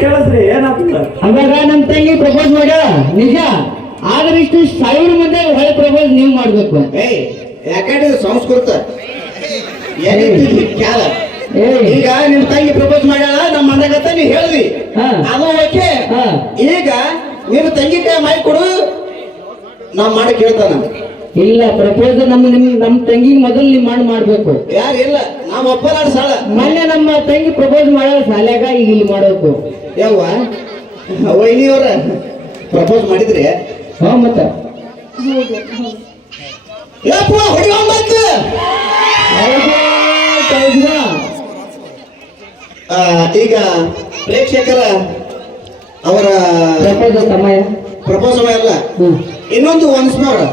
ಕೇಳಿಸ್ರಿ ಏನಾಗ್ತದ ಹಂಗಾಗ ನಮ್ ತಂಗಿ ಪ್ರಪೋಸ್ ಮಾಡ್ಯಾಳ ನಿಜ. ಆದ್ರೆ ಇಷ್ಟು 1000 ಮಂದಿ ಹೊಳೆ ಪ್ರಪೋಸ್ ನೀವು ಮಾಡ್ಬೇಕು. ಯಾಕಂದ್ರೆ ಸಂಸ್ಕೃತ ಕ್ಯಾಲ ಈಗ ನಿಮ್ ತಂಗಿ ಪ್ರಪೋಸ್ ಮಾಡ್ಯಾಳ ನಮ್ಮ ಮನೆಗತ್ತ ನೀ ಹೇಳ್ದಿ ಅದು ಓಕೆ. ಈಗ ನಿಮ್ ತಂಗಿ ಕೈ ಮೈ ಕೊಡು ನಾವ್ ಮಾಡಿ ಕೇಳ್ತಾನ. ಇಲ್ಲ ಪ್ರಪೋಸ್ ನಮ್ ತಂಗಿಗೆ ಮೊದಲು ನೀವು ಮಾಡ್ಬೇಕು. ಯಾರು ಇಲ್ಲ ನಾವ್ ಒಪ್ಪಲಾಡ ಸಾಲ. ಮೊನ್ನೆ ನಮ್ಮ ತಂಗಿ ಪ್ರಪೋಸ್ ಮಾಡ್ಯಾಳ ಶಾಲ್ಯಾಗ, ಈಗ ಇಲ್ಲಿ ಮಾಡ್ಬೇಕು. ಯವ್ವ ವೈನಿಯವರ ಪ್ರಪೋಸ್ ಮಾಡಿದ್ರಿ? ಮತ್ತ ಈಗ ಪ್ರೇಕ್ಷಕರ ಅವರ ಪ್ರಪೋಸ್ ಅಲ್ಲ, ಇನ್ನೊಂದು ಒನ್ಸ್ ಮೋರ್.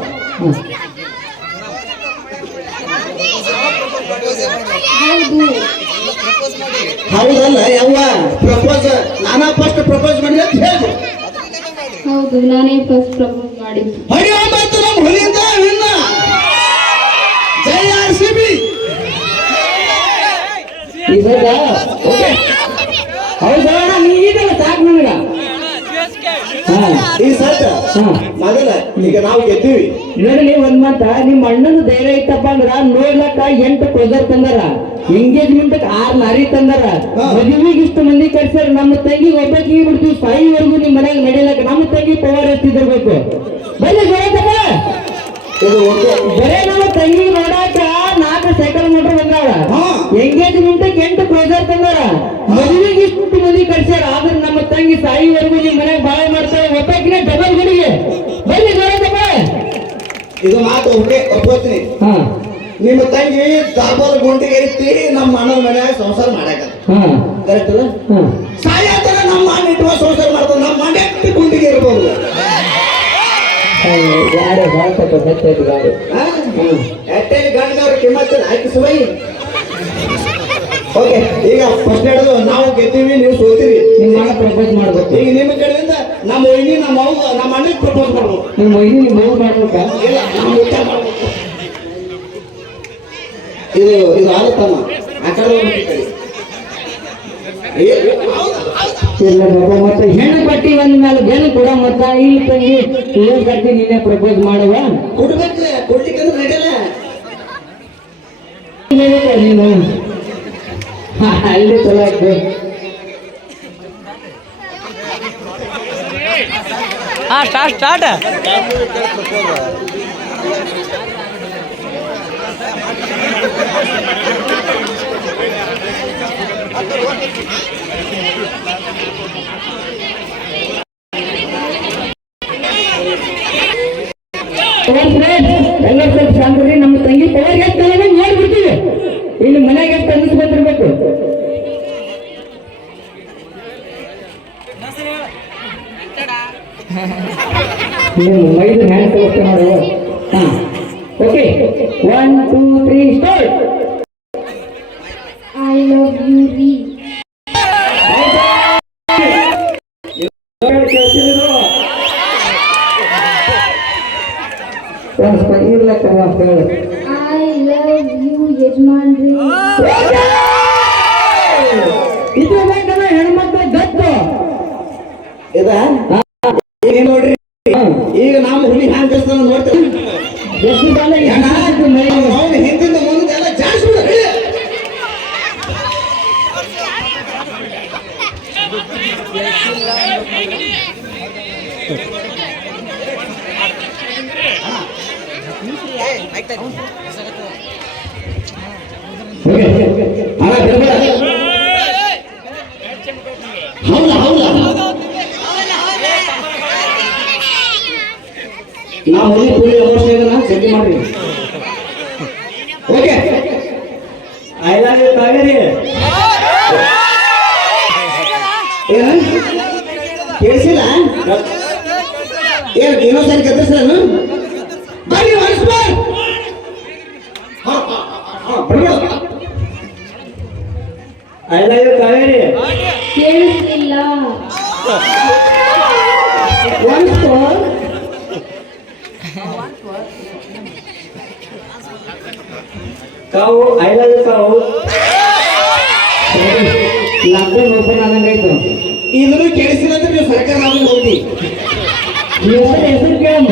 ಹೌದಲ್ಲ ಯವ್ವ ಪ್ರಪೋಸ್ ನಾನಾ ಫಸ್ಟ್ ಪ್ರಪೋಸ್ ಮಾಡಿದ್ರೆ ಅಂತ ಹೇಳ್ಬು. ಹೌದು ನಾನೇ ಫಸ್ಟ್ ಪ್ರಪೋಸ್ ಮಾಡಿದ್ದು. ಹೊಡಿಯೋಂಬತ್ತು ನಮ್ಮ ಹುಲಿಯಿಂದ ವಿನ್ನ. ಜೈ RCB. ಹೌದಾ ನೀ ಇದಲ್ಲ ಸಾಕು ನನಗ. ಈ ಸಟ್ ಮೊದಲ ಈಗ ನಾವು ಗೆದ್ದೀವಿ ನೋಡ್ಲಿ. ಒಂದ್ ಮಾತ ನಿಮ್ ಅಣ್ಣನ ಧೈರ್ಯ ಇತ್ತಪ್ಪ ಅಂದ್ರ ನೋಡ್ಲಕ್ಕ 8 ಕ್ರೂಸರ್ ತಂದಾರ, ಎಂಗೇಜ್ಮೆಂಟ್ 6 ಲಾರಿ ತಂದಾರ, ಮದುವೆಗೆ ಇಷ್ಟು ಮಂದಿ ಕರ್ಸ್ಯಾರ. ನಮ್ಮ ತಂಗಿ ಒಬ್ಬಕ್ಕೆ ಬಿಡ್ತೀವಿ 5 ವರೆಗೂ ನಿಮ್ ಮನ್ಯಾಗ ನಡೆಯಲಕ್ಕ. ನಮ್ಮ ತಂಗಿ ಪವರ್ ಎಷ್ಟಿದಿರ್ಬೇಕು ಬರೀ ಬರೇ ನಮ್ಮ ತಂಗಿ ನೋಡಾಕ 4 ಸೈಕಲ್ ಮೋಟರ್ ಬಂದಾವ, ಎಂಗೇಜ್ಮೆಂಟ್ 8 ಕ್ರೂಸರ್ ತಂದಾರ, ಮದುವೆಗೆ ಇಷ್ಟು ಮಂದಿ ಕರ್ಸ್ಯಾರ. ಆದ್ರೆ ನಮ್ಮ ತಂಗಿ 5 ವರೆಗೂ ನಿಮ್ ಮನ್ಯಾಗ ಬಾಳೆ ಮಾಡ್ತಾರೆ, ಒಬ್ಬಕಿನ ಡಬಲ್ ಗಡಿಗೆ ಬರೀ ಇದು ಮಾತು ಒಪ್ಕೋತೀನಿ. ನಿಮ್ಮ ತಂಗಿ ಡಬಲ್ ಗುಂಡಿಗೆ ಐತಿ, ನಮ್ಮ ಅಣ್ಣನ ಮನ್ಯಾಗ ಸಂಸಾರ ಮಾಡಾಕ ಕರೆಕ್ಟ್ ಅಲ್ಲ? ಸಾಯತರ ನಮ್ಮ ಅಣ್ಣ ಇಟ್ಟುವ ಸಂಸಾರ ಮಾಡ್ತಾರ, ನಮ್ಮ ಅಣ್ಣ ಎಷ್ಟು ಗುಂಡಿಗೆ ಇರ್ಬೋದು. ಎಟ್ಟೆಲಿ ಗಂಡದವ್ರ ಕಿಮ್ಮತ್ತ ಆಯ್ತು ಸುಮೈ. ಓಕೆ ಈಗ ಫಸ್ಟ್ ಹೇಳೋದು ನಾವು ಗೆದ್ದೀವಿ, ನೀವು ಸೋತೀರಿ. ನಿಮ್ಮ ಅಣ್ಣ ಪ್ರಪೋಸ್ ಮಾಡ್ಬೇಕು. ಈಗ ನಿಮ್ಮ ಕಡೆಯಿಂದ ನಮ್ಮ ವೈನಿ ನಮ್ಮ ಅಣ್ಣಗೆ ಪ್ರಪೋಸ್ ಮಾಡ್ಬೇಕು. ನಿಮ್ಮ ವೈನಿ ನಿಮ್ಮ ಮಗು ಮಾಡ್ಬೇಕ? ಇಲ್ಲ ನಮ್ಮ ಊಟ ಮಾಡ್ಬೇಕು. ಇದು ಆಗುತ್ತಮ್ಮ ಆ ಕಡೆ ಮತ್ತೆ ಹೆಣ್ಣು ಪಟ್ಟಿ ಒಂದ್ ಮೇಲೆ ಬೆನ್ನು ಕೊಡ. ಮತ್ತ ಇಲ್ಲಿ ತಂಗಿ ಏನ್ ಕಟ್ಟಿ ನೀನೇ ಪ್ರಪೋಸ್ ಮಾಡುವ ಕೊಡ್ಬೇಕ್ರೆ, ಕೊಡ್ಲಿಕ್ಕಂದ್ರೆ ನಡೆಯಲ್ಲ ನೀನು. ಅಲ್ಲಿ ಚಲೋ ಆಗ್ತದೆ. ಸ್ಟಾರ್ಟ್ ಎಲ್ಲ ಸ್ವಲ್ಪ ಶಾಂತ್ರಿ. ನಮ್ಮ ತಂಗಿ ಪವರ್ ಎಷ್ಟು ನೋಡ್ಬಿಡ್ತೀವಿ, ಇಲ್ಲಿ ಮನೆಗೆ ಎಷ್ಟು ಅನ್ನಿಸ್ಕೊಂಡಿರ್ಬೇಕು. ನೀವು 5 ಹ್ಯಾಂಡ್ ಕಲಿಸ್ತೆ ಮಾಡುವ. Okay 1 2 3 start. I love you ರೀ. I love you ಯಜಮಾನ್ರಿ. ಇದು ಹೆಣ್ಮಕ್ಳ ಗತ್ತು ನೋಡ್ರಿ. ಈಗ ನಾವು ಹುಲಿ ಹ್ಯಾಂಗ್ ಕಳಿಸ್ತಾನ ನೋಡ್ತೇವೆ. ಹಿಂದಿಂದ ಮುಂದೆಲ್ಲ ಜಾಸ್ತಿ ಹೌದಾ ಹೌದಾ ನಾವು ಫುಲ್ ಎಮೋಷನಲ್ ಚೆಕ್ ಮಾಡ್ರಿ. Okay I love you Kaveri. ಕೇಳಿಸಿಲ್ಲ ಏನು ಇನ್ನೊಂದ್ಸರಿ ಕತ್ತರಿಸಲ್ಲ ಬನ್ನಿ ಹೊರಿಸ್ಬಾರ್. I love you Kaveri. ಕೇಳಿಸ್ಲಿಲ್ಲ. Kavu I love you Kavu. Lockdown open ಆದಂಗಾಯ್ತು. ಇದನ್ನು ಕೆಡಿಸಿಲ್ಲ ಅಂದ್ರೆ ನೀವು ಸರ್ಕಾರ ಆಗಿ ಹೋಗಿ ಹೆಸರು ಕೇಳಮ್ಮ